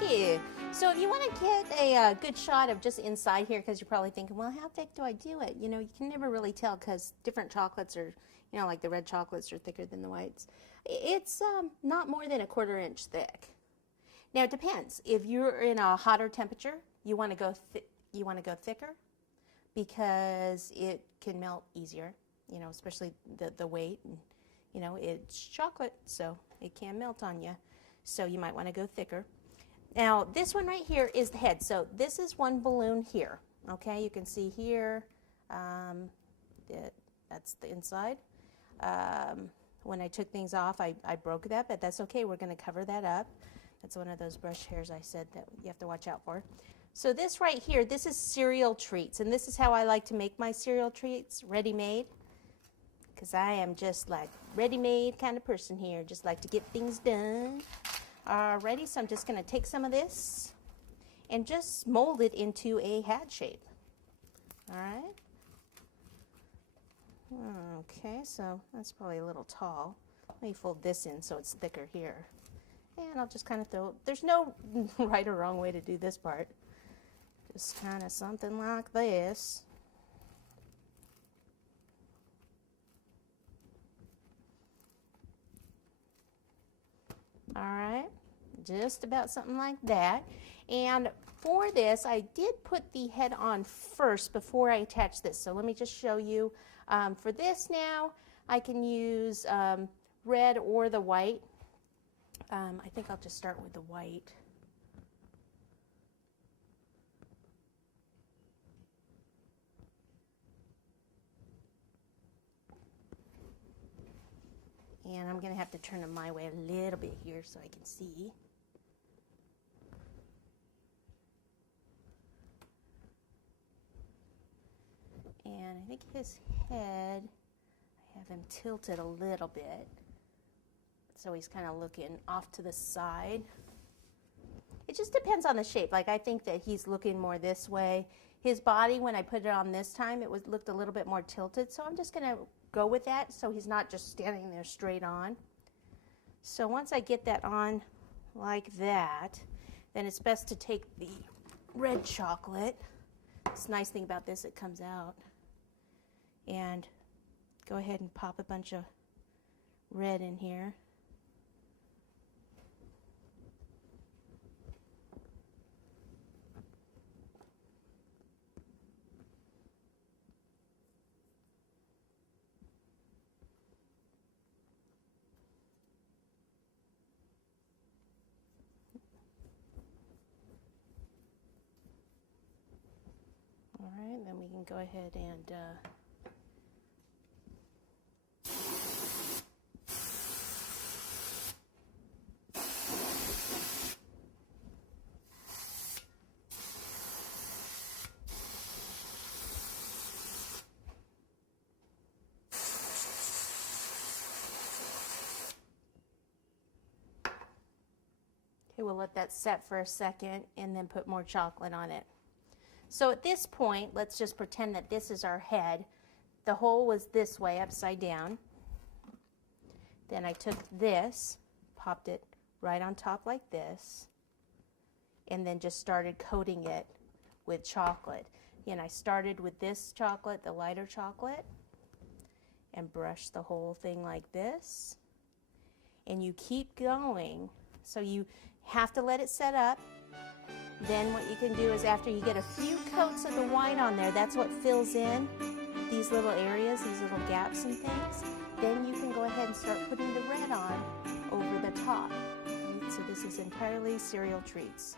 Thank you. So if you want to get a good shot of just inside here, because you're probably thinking, well, how thick do I do it? You know, you can never really tell because different chocolates are, you know, like the red chocolates are thicker than the whites. It's not more than a 1/4 inch thick. Now it depends. If you're in a hotter temperature, you want to go thicker because it can melt easier. You know, especially the weight. And, you know, it's chocolate, so it can melt on you. So you might want to go thicker. Now this one right here is the head. So this is one balloon here. Okay, you can see here. That's the inside. When I took things off, I broke that, but that's okay. We're going to cover that up. That's one of those brush hairs I said that you have to watch out for. So this right here, this is cereal treats, and this is how I like to make my cereal treats, ready-made, because I am just like ready-made kind of person here, just like to get things done. Alrighty, so I'm just going to take some of this and just mold it into a hat shape. Alright. Okay, so that's probably a little tall. Let me fold this in so it's thicker here. And I'll just kind of throw, there's no right or wrong way to do this part. Just kind of something like this. Alright, just about something like that. And for this, I did put the head on first before I attach this. So let me just show you. For this now, I can use red or the white. I think I'll just start with the white. And I'm going to have to turn them my way a little bit here so I can see. And I think his head, I have him tilted a little bit. So he's kind of looking off to the side. It just depends on the shape. Like I think that he's looking more this way. His body, when I put it on this time, it looked a little bit more tilted. So I'm just going to go with that so he's not just standing there straight on. So once I get that on like that, then it's best to take the red chocolate. This nice thing about this, it comes out. And go ahead and pop a bunch of red in here. All right, then we can go ahead and okay, we'll let that set for a second and then put more chocolate on it. So at this point, let's just pretend that this is our head. The hole was this way, upside down. Then I took this, popped it right on top like this, and then just started coating it with chocolate. And I started with this chocolate, the lighter chocolate, and brushed the whole thing like this. And you keep going. So you have to let it set up. Then what you can do is after you get a few coats of the white on there, that's what fills in these little areas, these little gaps and things. Then you can go ahead and start putting the red on over the top. So this is entirely cereal treats.